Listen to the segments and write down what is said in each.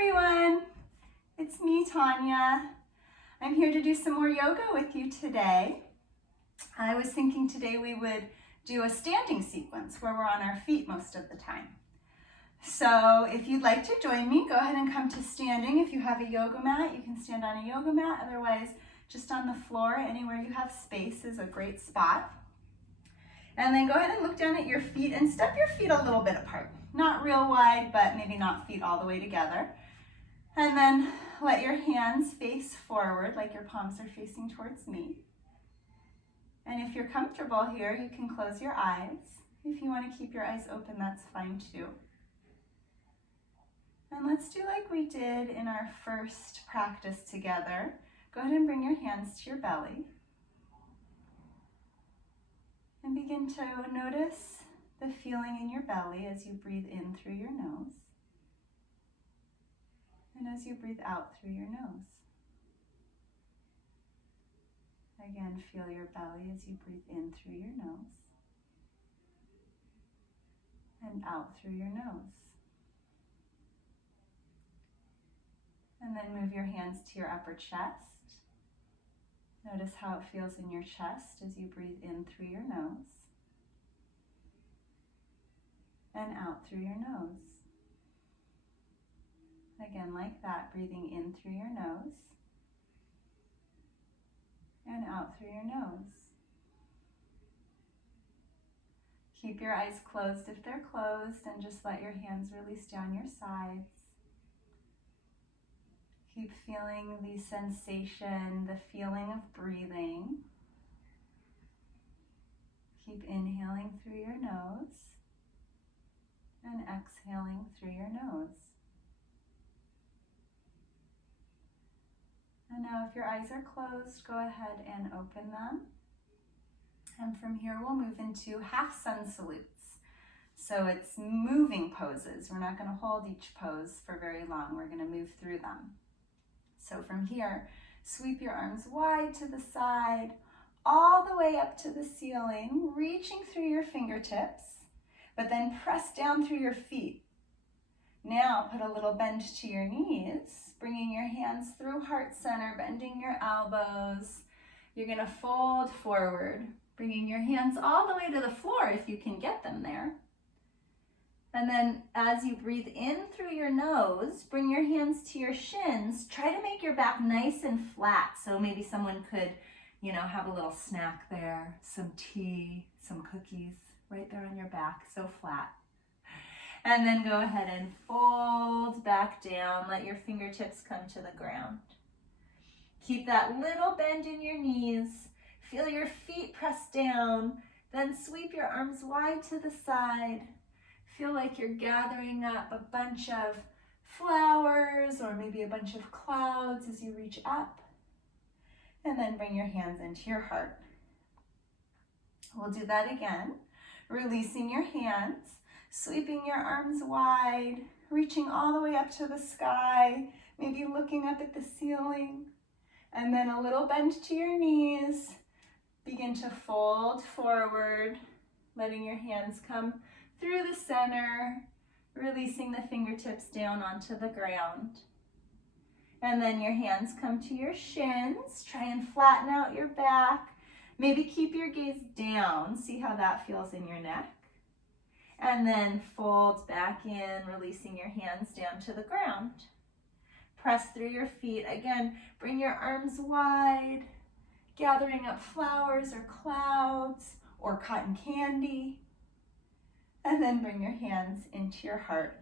everyone, it's me, Tanya. I'm here to do some more yoga with you today. I was thinking today we would do a standing sequence where we're on our feet most of the time. So if you'd like to join me, go ahead and come to standing. If you have a yoga mat, you can stand on a yoga mat. Otherwise, just on the floor, anywhere you have space is a great spot. And then go ahead and look down at your feet and step your feet a little bit apart. Not real wide, but maybe not feet all the way together. And then let your hands face forward like your palms are facing towards me. And if you're comfortable here, you can close your eyes. If you want to keep your eyes open, that's fine too. And let's do like we did in our first practice together. Go ahead and bring your hands to your belly. And begin to notice the feeling in your belly as you breathe in through your nose. And as you breathe out through your nose. Again, feel your belly as you breathe in through your nose. And out through your nose. And then move your hands to your upper chest. Notice how it feels in your chest as you breathe in through your nose. And out through your nose. Again, like that, breathing in through your nose. And out through your nose. Keep your eyes closed if they're closed, and just let your hands release down your sides. Keep feeling the sensation, the feeling of breathing. Keep inhaling through your nose and exhaling through your nose. And now if your eyes are closed, go ahead and open them. And from here we'll move into half sun salutes. So it's moving poses. We're not going to hold each pose for very long. We're going to move through them. So from here, sweep your arms wide to the side, all the way up to the ceiling, reaching through your fingertips, but then press down through your feet. Now put a little bend to your knees, bringing your hands through heart center, bending your elbows. You're going to fold forward, bringing your hands all the way to the floor if you can get them there. And then as you breathe in through your nose, bring your hands to your shins. Try to make your back nice and flat. So maybe someone could, have a little snack there, some tea, some cookies right there on your back, so flat. And then go ahead and fold back down. Let your fingertips come to the ground. Keep that little bend in your knees. Feel your feet press down. Then sweep your arms wide to the side. Feel like you're gathering up a bunch of flowers or maybe a bunch of clouds as you reach up. And then bring your hands into your heart. We'll do that again. Releasing your hands, sweeping your arms wide, reaching all the way up to the sky, maybe looking up at the ceiling. And then a little bend to your knees. Begin to fold forward, letting your hands come through the center, releasing the fingertips down onto the ground. And then your hands come to your shins. Try and flatten out your back. Maybe keep your gaze down. See how that feels in your neck. And then fold back in, releasing your hands down to the ground. Press through your feet. Again, bring your arms wide, gathering up flowers or clouds or cotton candy. And then bring your hands into your heart.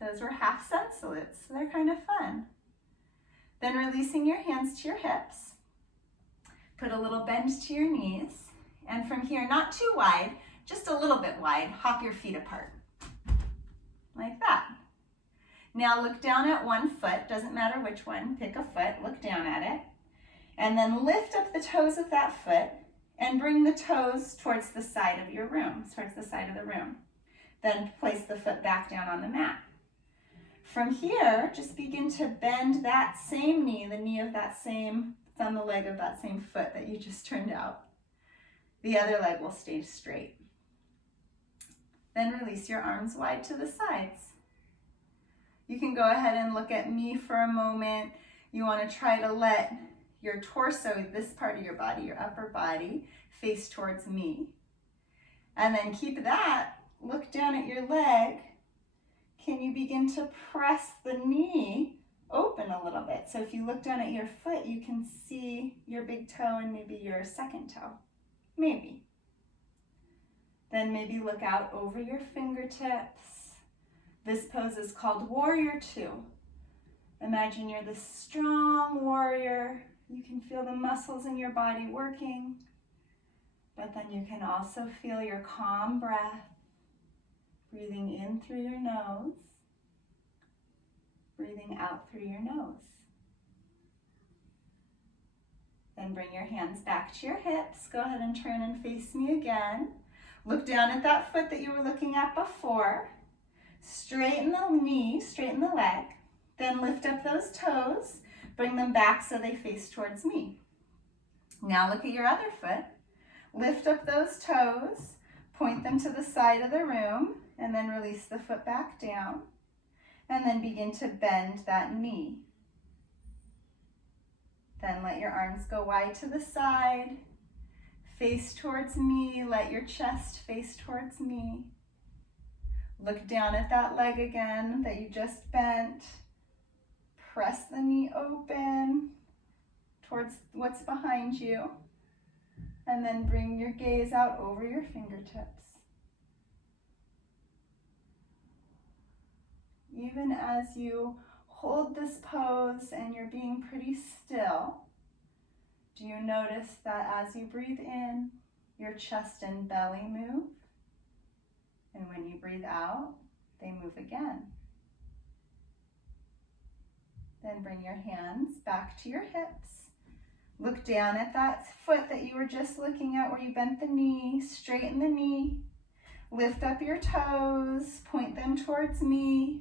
Those were half sun salutes, so they're kind of fun. Then releasing your hands to your hips. Put a little bend to your knees. And from here, not too wide, just a little bit wide, hop your feet apart. Like that. Now look down at one foot, doesn't matter which one, pick a foot, look down at it. And then lift up the toes of that foot. And bring the toes towards the side of your room, towards the side of the room. Then place the foot back down on the mat. From here, just begin to bend that same knee, the knee of that same, it's on the leg of that same foot that you just turned out. The other leg will stay straight. Then release your arms wide to the sides. You can go ahead and look at me for a moment. You want to try to let your torso, this part of your body, your upper body, face towards me. And then keep that, look down at your leg. Can you begin to press the knee open a little bit? So if you look down at your foot, you can see your big toe and maybe your second toe. Maybe. Then maybe look out over your fingertips. This pose is called Warrior Two. Imagine you're this strong warrior. You can feel the muscles in your body working, but then you can also feel your calm breath, breathing in through your nose, breathing out through your nose. Then bring your hands back to your hips. Go ahead and turn and face me again. Look down at that foot that you were looking at before. Straighten the knee, straighten the leg. Then lift up those toes. Bring them back so they face towards me. Now look at your other foot. Lift up those toes. Point them to the side of the room. And then release the foot back down. And then begin to bend that knee. Then let your arms go wide to the side. Face towards me. Let your chest face towards me. Look down at that leg again that you just bent. Press the knee open towards what's behind you. And then bring your gaze out over your fingertips. Even as you hold this pose and you're being pretty still, do you notice that as you breathe in, your chest and belly move? And when you breathe out, they move again. Then bring your hands back to your hips. Look down at that foot that you were just looking at where you bent the knee. Straighten the knee. Lift up your toes. Point them towards me.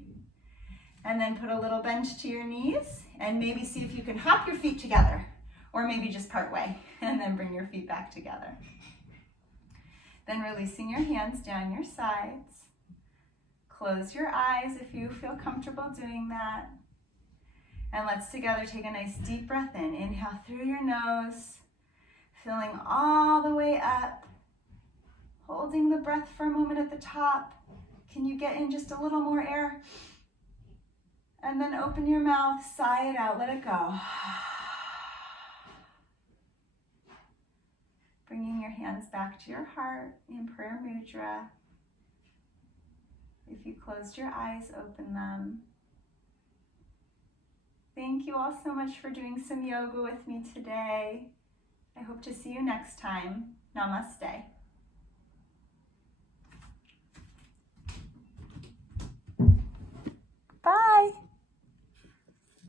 And then put a little bend to your knees. And maybe see if you can hop your feet together. Or maybe just part way. And then bring your feet back together. Then releasing your hands down your sides. Close your eyes if you feel comfortable doing that. And let's together take a nice deep breath in. Inhale through your nose, filling all the way up. Holding the breath for a moment at the top. Can you get in just a little more air? And then open your mouth, sigh it out, let it go. Bringing your hands back to your heart in prayer mudra. If you closed your eyes, open them. Thank you all so much for doing some yoga with me today. I hope to see you next time. Namaste.